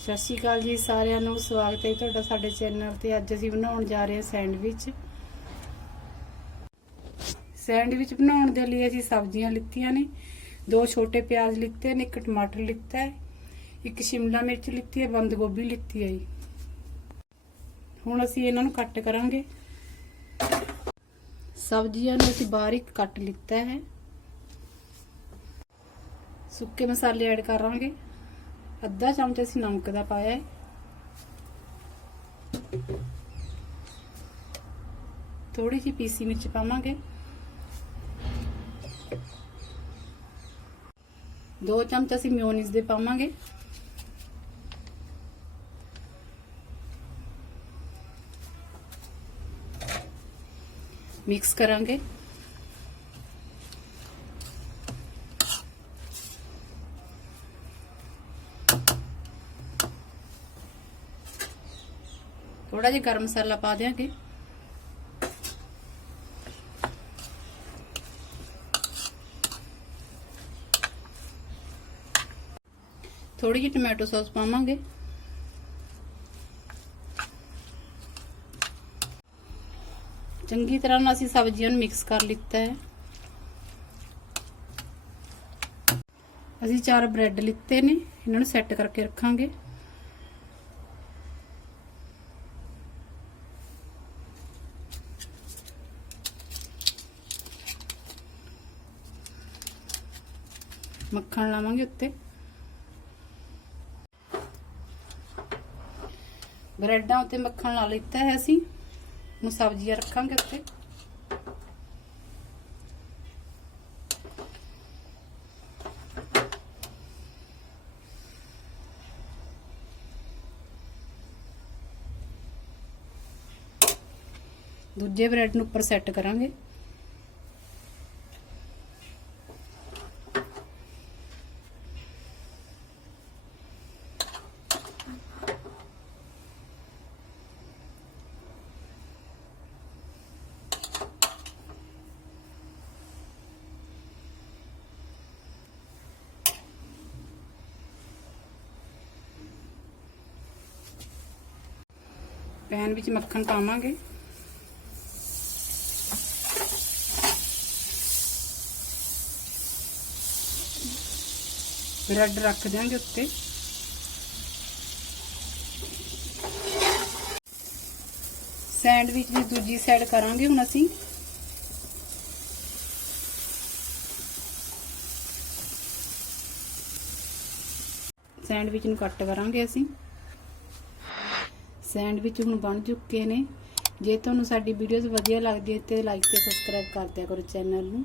ਸਤਿ ਸ਼੍ਰੀ ਅਕਾਲ ਜੀ ਸਾਰਿਆਂ ਨੂੰ, ਸਵਾਗਤ ਹੈ ਤੁਹਾਡਾ ਸਾਡੇ ਚੈਨਲ ਤੇ। ਅੱਜ ਅਸੀਂ ਬਣਾਉਣ ਜਾ ਰਹੇ ਹਾਂ ਸੈਂਡਵਿਚ। ਸੈਂਡਵਿਚ ਬਣਾਉਣ ਦੇ ਲਈ ਅਸੀਂ ਸਬਜ਼ੀਆਂ ਲਿੱਤੀਆਂ ਨੇ। ਦੋ ਛੋਟੇ ਪਿਆਜ਼ ਲਿੱਤੇ ਨੇ, ਇੱਕ ਟਮਾਟਰ ਲਿੱਤਾ ਹੈ, ਇੱਕ ਸ਼ਿਮਲਾ ਮਿਰਚ ਲਿੱਤੀ ਹੈ, ਬੰਦ ਗੋਭੀ ਲਿੱਤੀ ਹੈ ਜੀ। ਹੁਣ ਅਸੀਂ ਇਹਨਾਂ ਨੂੰ ਕੱਟ ਕਰਾਂਗੇ। ਸਬਜ਼ੀਆਂ ਨੂੰ ਅਸੀਂ ਬਾਰੀਕ ਕੱਟ ਲਿੱਤਾ ਹੈ। ਸੁੱਕੇ ਮਸਾਲੇ ਐਡ ਕਰਾਂਗੇ। ਅੱਧਾ ਚਮਚ ਅਸੀਂ ਨਮਕ ਦਾ ਪਾਇਆ ਹੈ। ਥੋੜੀ ਜਿਹੀ ਪੀਸੀ ਮਿਰਚ ਪਾਵਾਂਗੇ। ਦੋ ਚਮਚ ਅਸੀਂ ਮਿਓਨੀਜ਼ ਦੇ ਪਾਵਾਂਗੇ। ਮਿਕਸ ਕਰਾਂਗੇ। ਥੋੜਾ ਜਿਹਾ ਗਰਮ ਮਸਾਲਾ ਪਾ ਦਿਆਂਗੇ। ਥੋੜੀ ਜਿਹੀ ਟੋਮੈਟੋ ਸੌਸ ਪਾਵਾਂਗੇ। ਚੰਗੀ ਤਰ੍ਹਾਂ ਨਾਲ ਅਸੀਂ ਸਬਜ਼ੀਆਂ ਨੂੰ ਮਿਕਸ ਕਰ ਲਿੱਤਾ ਹੈ। ਅਸੀਂ ਚਾਰ ਬ੍ਰੈਡ ਲਿੱਤੇ ਨੇ, ਇਹਨਾਂ ਨੂੰ ਸੈੱਟ ਕਰਕੇ ਰੱਖਾਂਗੇ। ਮੱਖਣ ਲਾਵਾਂਗੇ ਉੱਤੇ। ਬ੍ਰੈਡਾਂ ਉੱਤੇ ਮੱਖਣ ਲਾ ਲਿੱਤਾ ਹੈ ਅਸੀਂ। ਹੁਣ ਸਬਜ਼ੀਆਂ ਰੱਖਾਂਗੇ ਉੱਤੇ। ਦੂਜੇ ਬ੍ਰੈਡ ਨੂੰ ਉੱਪਰ ਸੈੱਟ ਕਰਾਂਗੇ। ਪੈਨ ਵਿੱਚ ਮੱਖਣ ਪਾਵਾਂਗੇ। ਬ੍ਰੈਡ ਰੱਖ ਦਿਆਂਗੇ ਉੱਤੇ। ਸੈਂਡਵਿਚ ਦੀ ਦੂਜੀ ਸਾਈਡ ਕਰਾਂਗੇ ਹੁਣ ਅਸੀਂ। ਸੈਂਡਵਿਚ ਨੂੰ ਕੱਟ ਕਰਾਂਗੇ ਅਸੀਂ। ਸੈਂਡਵਿਚ ਹੁਣ ਬਣ ਚੁੱਕੇ ਨੇ। ਜੇ ਤੁਹਾਨੂੰ ਸਾਡੀ ਵੀਡੀਓਜ਼ ਵਧੀਆ ਲੱਗਦੀ ਹੈ ਤੇ ਲਾਈਕ ਤੇ ਸਬਸਕ੍ਰਾਈਬ ਕਰ ਦਿਆ ਕਰੋ ਚੈਨਲ ਨੂੰ।